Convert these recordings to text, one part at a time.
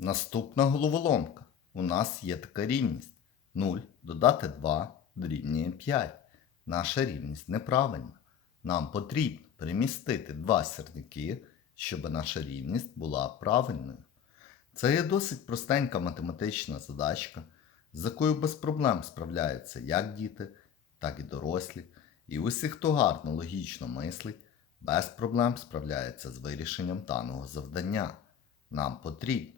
Наступна головоломка. У нас є така рівність. 0 додати 2 дорівнює 5. Наша рівність неправильна. Нам потрібно перемістити два сірники, щоб наша рівність була правильною. Це є досить простенька математична задачка, з якою без проблем справляються як діти, так і дорослі. І усі, хто гарно логічно мислить, без проблем справляється з вирішенням даного завдання. Нам потрібно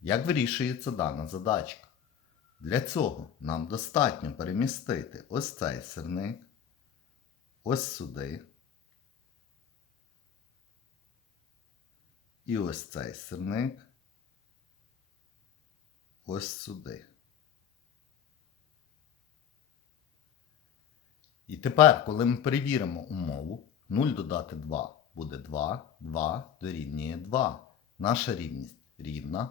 Як вирішується дана задачка? Для цього нам достатньо перемістити ось цей сирник, ось сюди. І ось цей сирник ось сюди. І тепер, коли ми перевіримо умову, 0 додати 2 буде 2, 2 дорівнює 2. Наша рівність рівна.